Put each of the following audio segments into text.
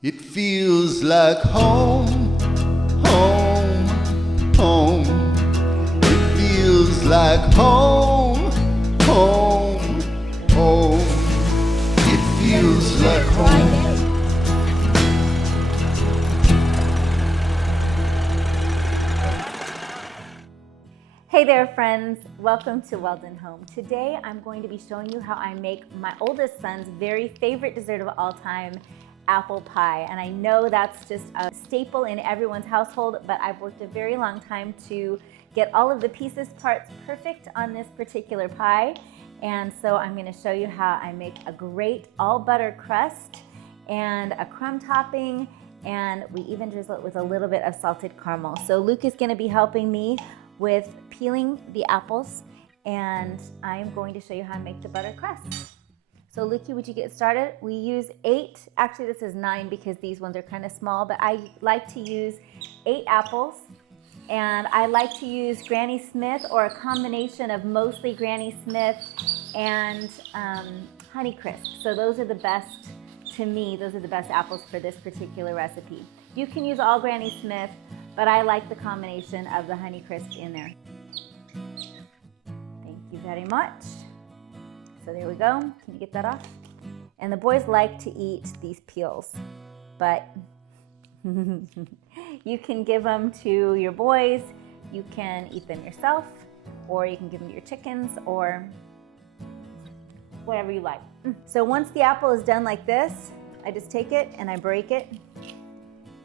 It feels like home, home, home. It feels like home, home, home. It feels like home. Hey there friends, welcome to Well Done Home. Today I'm going to be showing you how I make my oldest son's very favorite dessert of all time, apple pie. And I know that's just a staple in everyone's household, but I've worked a very long time to get all of the pieces, parts perfect on this particular pie. And so I'm going to show you how I make a great all butter crust and a crumb topping, and we even drizzle it with a little bit of salted caramel. So Luke is going to be helping me with peeling the apples, and I'm going to show you how I make the butter crust. So Lukey, would you get started? We use 8, actually this is 9 because these ones are kind of small, but I like to use 8 apples, and I like to use Granny Smith or a combination of mostly Granny Smith and Honeycrisp. So those are the best, to me, those are the best apples for this particular recipe. You can use all Granny Smith, but I like the combination of the Honeycrisp in there. Thank you very much. So there we go. Can you get that off? And the boys like to eat these peels, but you can give them to your boys, you can eat them yourself, or you can give them to your chickens, or whatever you like. So once the apple is done like this, I just take it and I break it,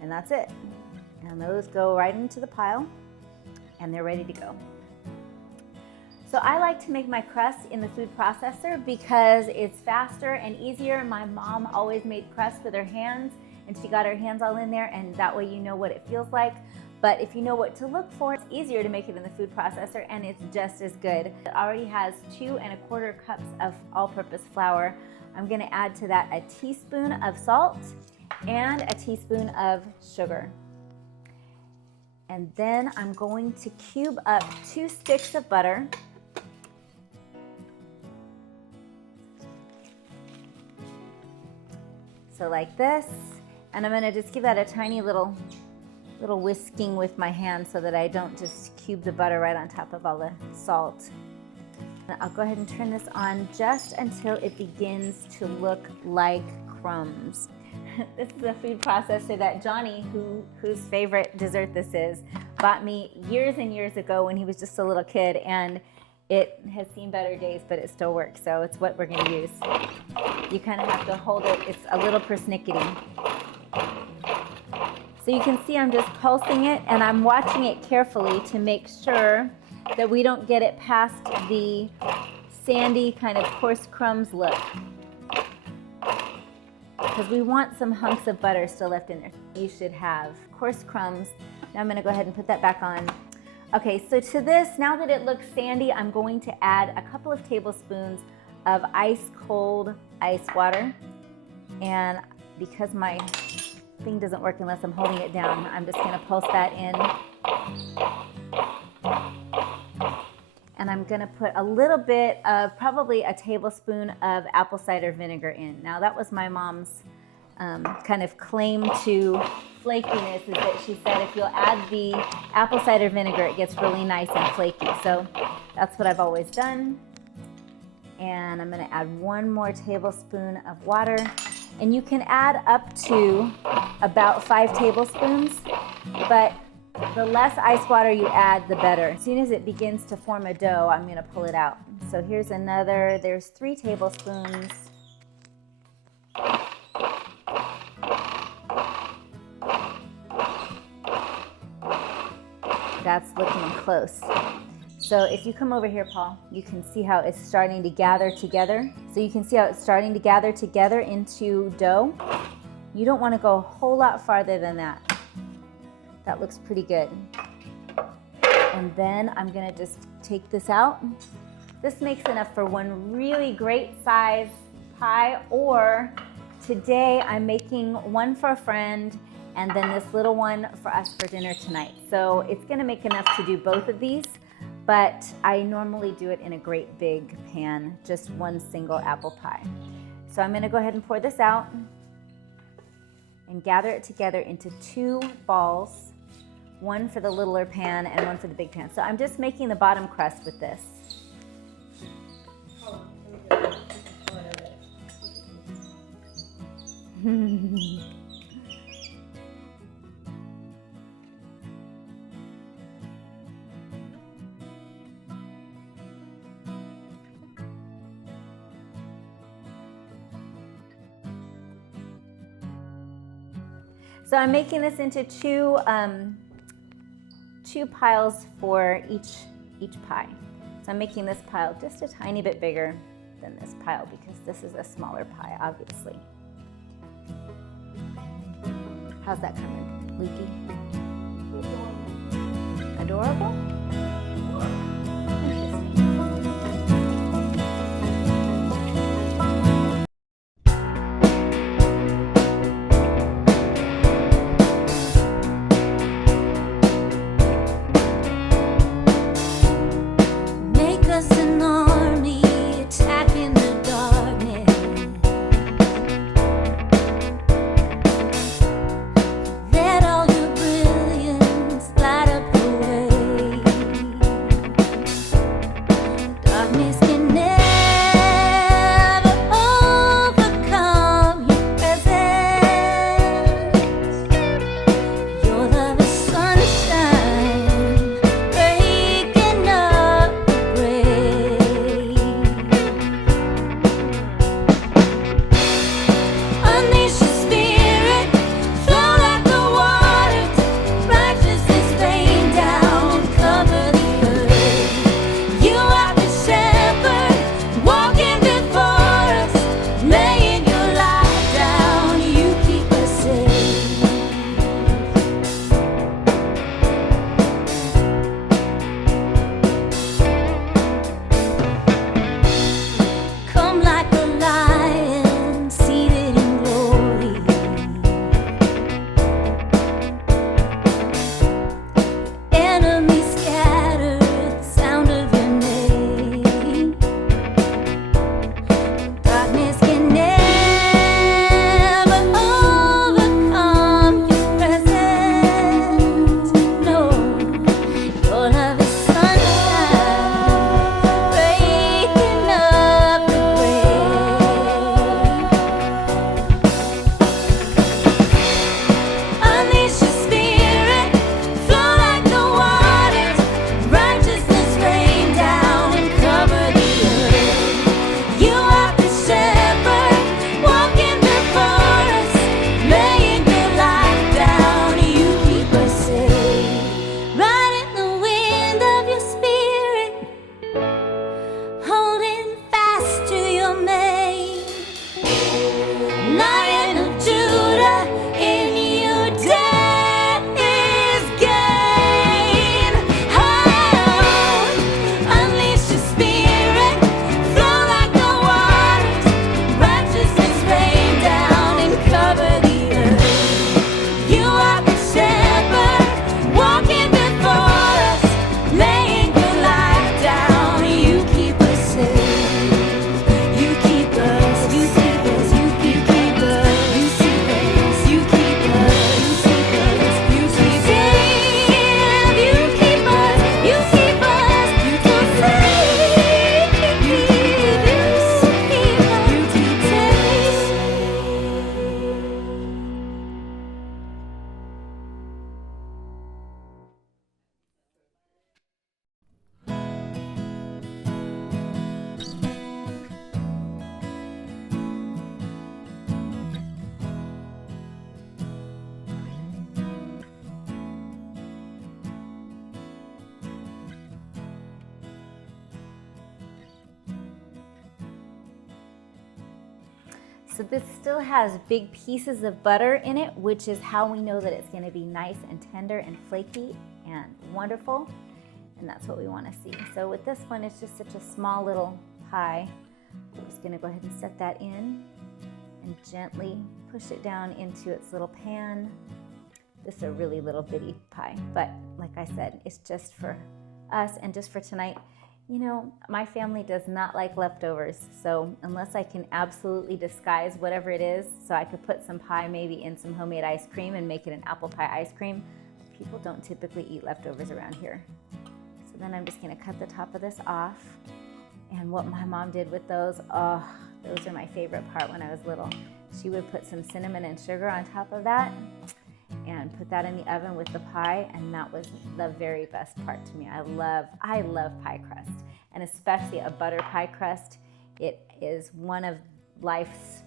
and that's it. And those go right into the pile, and they're ready to go. So I like to make my crust in the food processor because it's faster and easier. My mom always made crust with her hands, and she got her hands all in there, and that way you know what it feels like. But if you know what to look for, it's easier to make it in the food processor, and it's just as good. It already has 2 1/4 cups of all-purpose flour. I'm gonna add to that a teaspoon of salt and a teaspoon of sugar. And then I'm going to cube up 2 sticks of butter. So like this, and I'm gonna just give that a tiny little whisking with my hand so that I don't just cube the butter right on top of all the salt. And I'll go ahead and turn this on just until it begins to look like crumbs. This is a food processor that Johnny, whose favorite dessert this is, bought me years and years ago when he was just a little kid, and it has seen better days, but it still works, so it's what we're gonna use. You kind of have to hold it, it's a little persnickety. So you can see I'm just pulsing it, and I'm watching it carefully to make sure that we don't get it past the sandy kind of coarse crumbs look, because we want some hunks of butter still left in there. You should have coarse crumbs. Now I'm gonna go ahead and put that back on. Okay, so to this, now that it looks sandy, I'm going to add a couple of tablespoons of ice cold ice water. And because my thing doesn't work unless I'm holding it down, I'm just gonna pulse that in. And I'm gonna put a little bit of, probably a tablespoon of apple cider vinegar in. Now that was my mom's kind of claim to flakiness, is that she said if you'll add the apple cider vinegar, it gets really nice and flaky. So that's what I've always done. And I'm gonna add 1 more tablespoon of water. And you can add up to about 5 tablespoons, but the less ice water you add, the better. As soon as it begins to form a dough, I'm gonna pull it out. So here's another, there's 3 tablespoons. That's looking close. So if you come over here, Paul, you can see how it's starting to gather together. So you can see how it's starting to gather together into dough. You don't want to go a whole lot farther than that. That looks pretty good. And then I'm gonna just take this out. This makes enough for one really great size pie, or today I'm making one for a friend and then this little one for us for dinner tonight. So it's gonna make enough to do both of these, but I normally do it in a great big pan, just one single apple pie. So I'm gonna go ahead and pour this out. and gather it together into 2 balls, one for the littler pan and one for the big pan. So I'm just making the bottom crust with this. So I'm making this into two piles for each pie. So I'm making this pile just a tiny bit bigger than this pile because this is a smaller pie, obviously. How's that coming, Lukey? Adorable? So this still has big pieces of butter in it, which is how we know that it's going to be nice and tender and flaky and wonderful. And that's what we want to see. So with this one, it's just such a small little pie. I'm just going to go ahead and set that in and gently push it down into its little pan. This is a really little bitty pie, but like I said, it's just for us and just for tonight. You know, my family does not like leftovers, so unless I can absolutely disguise whatever it is, so I could put some pie maybe in some homemade ice cream and make it an apple pie ice cream, people don't typically eat leftovers around here. So then I'm just gonna cut the top of this off. And what my mom did with those, oh, those are my favorite part when I was little. She would put some cinnamon and sugar on top of that and put that in the oven with the pie, and that was the very best part to me. I love pie crust, and especially a butter pie crust. It is one of life's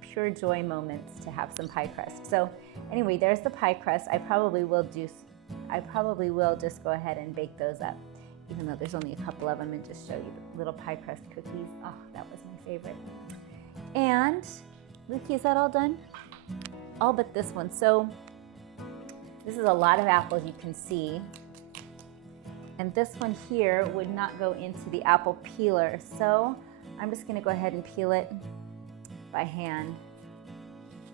pure joy moments to have some pie crust. So anyway, there's the pie crust. I probably will just go ahead and bake those up, even though there's only a couple of them, and just show you the little pie crust cookies. Oh, that was my favorite. And Lukey, is that all done? All but this one. So this is a lot of apples, you can see. And this one here would not go into the apple peeler. So I'm just gonna go ahead and peel it by hand.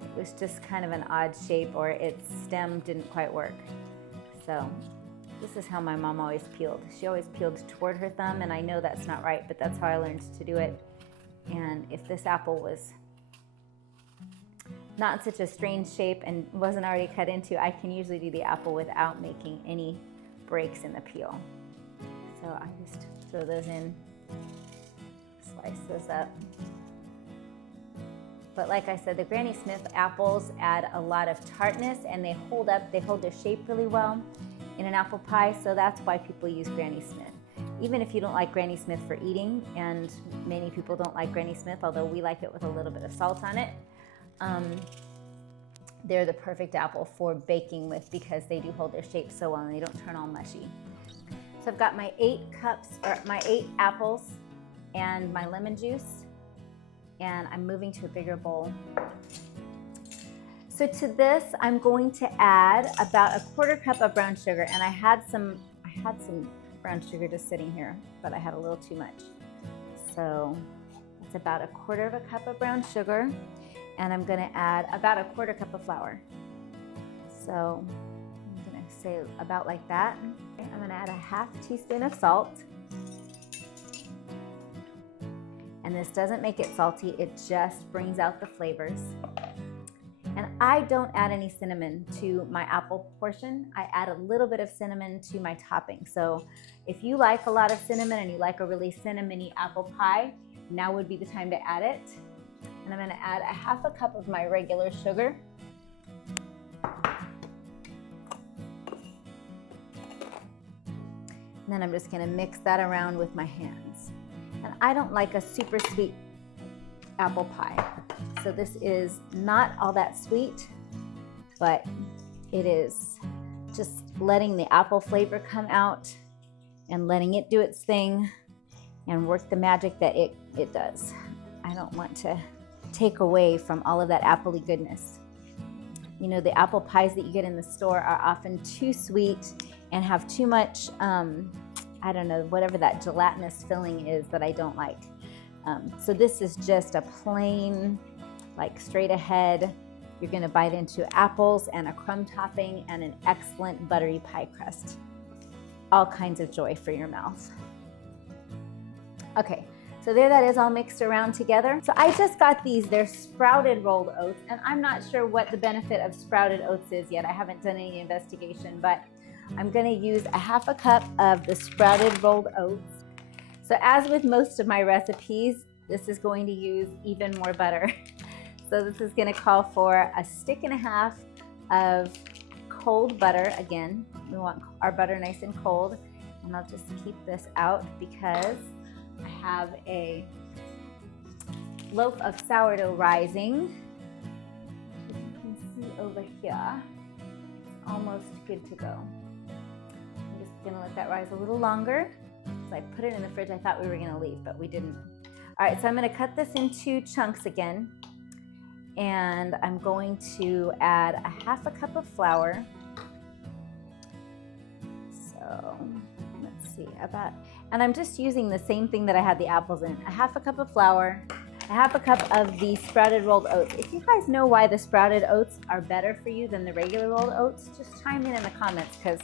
It was just kind of an odd shape, or its stem didn't quite work. So this is how my mom always peeled. She always peeled toward her thumb, and I know that's not right, but that's how I learned to do it. And if this apple was not in such a strange shape and wasn't already cut into, I can usually do the apple without making any breaks in the peel. So I just throw those in, slice those up. But like I said, the Granny Smith apples add a lot of tartness, and they hold their shape really well in an apple pie, so that's why people use Granny Smith. Even if you don't like Granny Smith for eating, and many people don't like Granny Smith, although we like it with a little bit of salt on it, they're the perfect apple for baking with, because they do hold their shape so well and they don't turn all mushy. So I've got my 8 apples and my lemon juice, and I'm moving to a bigger bowl. So to this, I'm going to add about 1/4 cup of brown sugar, and I had some brown sugar just sitting here, but I had a little too much. So it's about 1/4 cup of brown sugar, and I'm gonna add about 1/4 cup of flour. So I'm gonna say about like that. I'm gonna add 1/2 teaspoon of salt. And this doesn't make it salty, it just brings out the flavors. And I don't add any cinnamon to my apple portion. I add a little bit of cinnamon to my topping. So if you like a lot of cinnamon and you like a really cinnamony apple pie, now would be the time to add it. And I'm gonna add 1/2 cup of my regular sugar. And then I'm just gonna mix that around with my hands. And I don't like a super sweet apple pie. So this is not all that sweet, but it is just letting the apple flavor come out and letting it do its thing and work the magic that it does. I don't want to take away from all of that appley goodness. You know, the apple pies that you get in the store are often too sweet and have too much, I don't know, whatever that gelatinous filling is that I don't like. So this is just a plain, like straight ahead. You're gonna bite into apples and a crumb topping and an excellent buttery pie crust. All kinds of joy for your mouth. Okay, so there that is all mixed around together. So I just got these, they're sprouted rolled oats, and I'm not sure what the benefit of sprouted oats is yet. I haven't done any investigation, but I'm gonna use 1/2 cup of the sprouted rolled oats. So as with most of my recipes, this is going to use even more butter. So this is gonna call for 1.5 sticks of cold butter. Again, we want our butter nice and cold. And I'll just keep this out because I have a loaf of sourdough rising. As you can see over here, it's almost good to go. I'm just gonna let that rise a little longer. So I put it in the fridge. I thought we were gonna leave, but we didn't. All right, so I'm gonna cut this into chunks again. And I'm going to add 1/2 cup of flour. So let's see, and I'm just using the same thing that I had the apples in. 1/2 cup of flour, 1/2 cup of the sprouted rolled oats. If you guys know why the sprouted oats are better for you than the regular rolled oats, just chime in the comments, because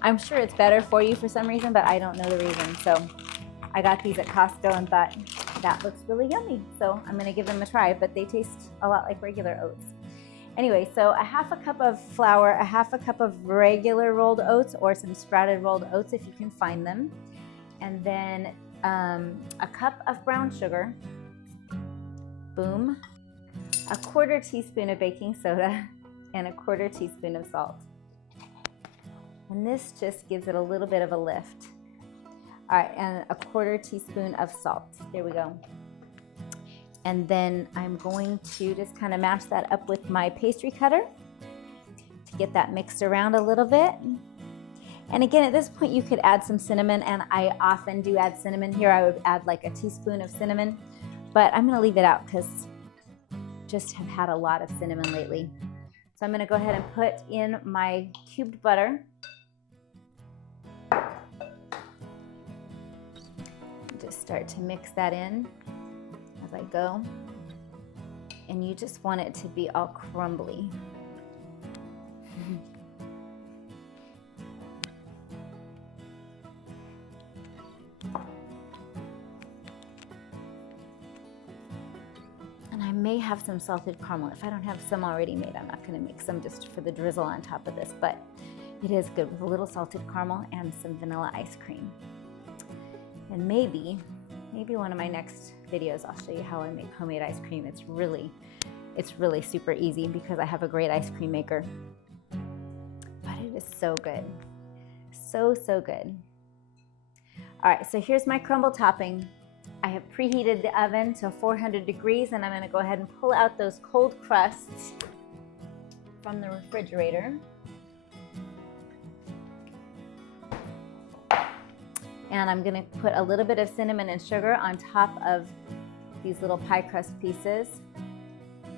I'm sure it's better for you for some reason, but I don't know the reason. So I got these at Costco and thought that looks really yummy. So I'm gonna give them a try, but they taste a lot like regular oats. Anyway, so a half a cup of flour, a half a cup of regular rolled oats or some sprouted rolled oats if you can find them. And then a cup of brown sugar, boom, a 1/4 teaspoon of baking soda, and a 1/4 teaspoon of salt. And this just gives it a little bit of a lift. All right, and a 1/4 teaspoon of salt. There we go. And then I'm going to just kind of mash that up with my pastry cutter to get that mixed around a little bit. And again, at this point you could add some cinnamon, and I often do add cinnamon here. I would add like a teaspoon of cinnamon, but I'm gonna leave it out because I just have had a lot of cinnamon lately. So I'm gonna go ahead and put in my cubed butter. Just start to mix that in as I go. And you just want it to be all crumbly. And I may have some salted caramel. If I don't have some already made, I'm not gonna make some just for the drizzle on top of this, but it is good with a little salted caramel and some vanilla ice cream. And maybe one of my next videos, I'll show you how I make homemade ice cream. It's really super easy because I have a great ice cream maker. But it is so good. So good. All right, so here's my crumble topping. I have preheated the oven to 400 degrees, and I'm gonna go ahead and pull out those cold crusts from the refrigerator. And I'm gonna put a little bit of cinnamon and sugar on top of these little pie crust pieces,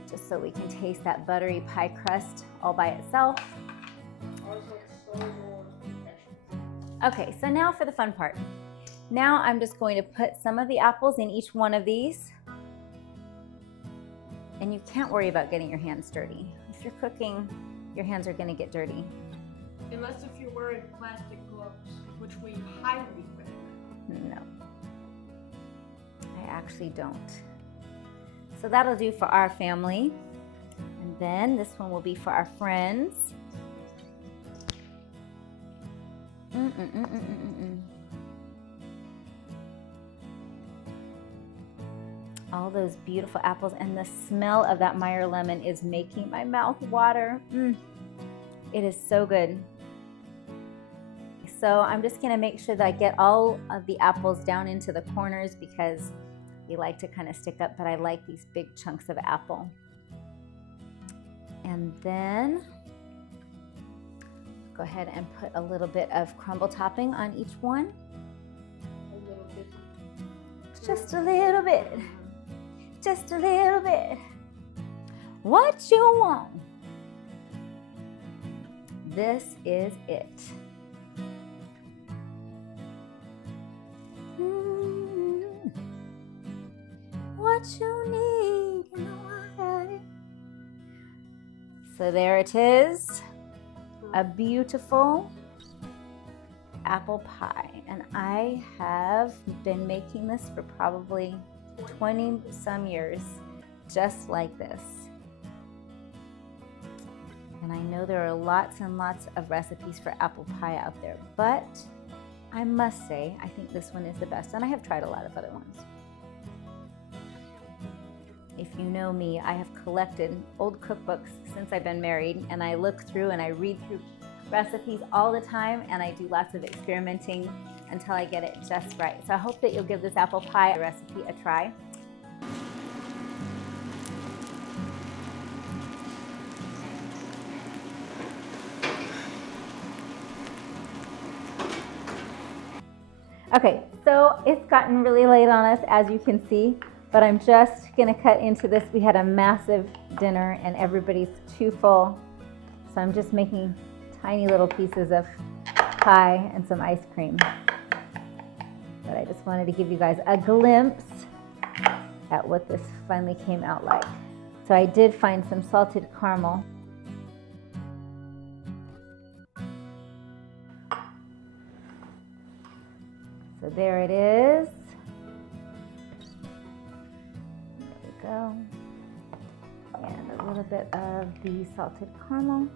just so we can taste that buttery pie crust all by itself. Okay, so now for the fun part. Now I'm just going to put some of the apples in each one of these. And you can't worry about getting your hands dirty. If you're cooking, your hands are gonna get dirty. Unless if you're wearing plastic gloves, which we highly recommend. No, I actually don't. So that'll do for our family. And then this one will be for our friends. All those beautiful apples, and the smell of that Meyer lemon is making my mouth water. It is so good. So I'm just gonna make sure that I get all of the apples down into the corners because they like to kind of stick up, but I like these big chunks of apple. And then go ahead and put a little bit of crumble topping on each one. A little bit. Just a little bit. Just a little bit. What you want? This is it. What you need, you know I got it. So there it is, a beautiful apple pie. And I have been making this for probably 20 some years, just like this. And I know there are lots and lots of recipes for apple pie out there, but I must say, I think this one is the best, and I have tried a lot of other ones. If you know me, I have collected old cookbooks since I've been married, and I look through and I read through recipes all the time, and I do lots of experimenting until I get it just right. So I hope that you'll give this apple pie recipe a try. Okay, so it's gotten really late on us, as you can see, but I'm just gonna cut into this. We had a massive dinner and everybody's too full. So I'm just making tiny little pieces of pie and some ice cream. But I just wanted to give you guys a glimpse at what this finally came out like. So I did find some salted caramel. So there it is. go. And a little bit of the salted caramel.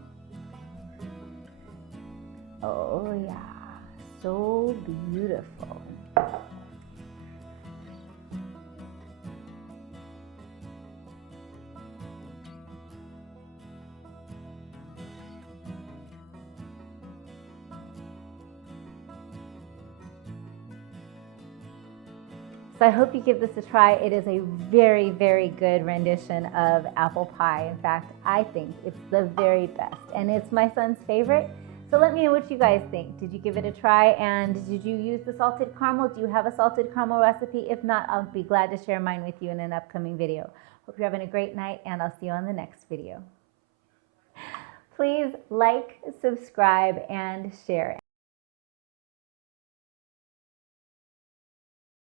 Oh yeah, so beautiful. So I hope you give this a try. It is a very, very good rendition of apple pie. In fact, I think it's the very best, and it's my son's favorite. So let me know what you guys think. Did you give it a try, and did you use the salted caramel? Do you have a salted caramel recipe? If not, I'll be glad to share mine with you in an upcoming video. Hope you're having a great night, and I'll see you on the next video. Please like, subscribe, and share.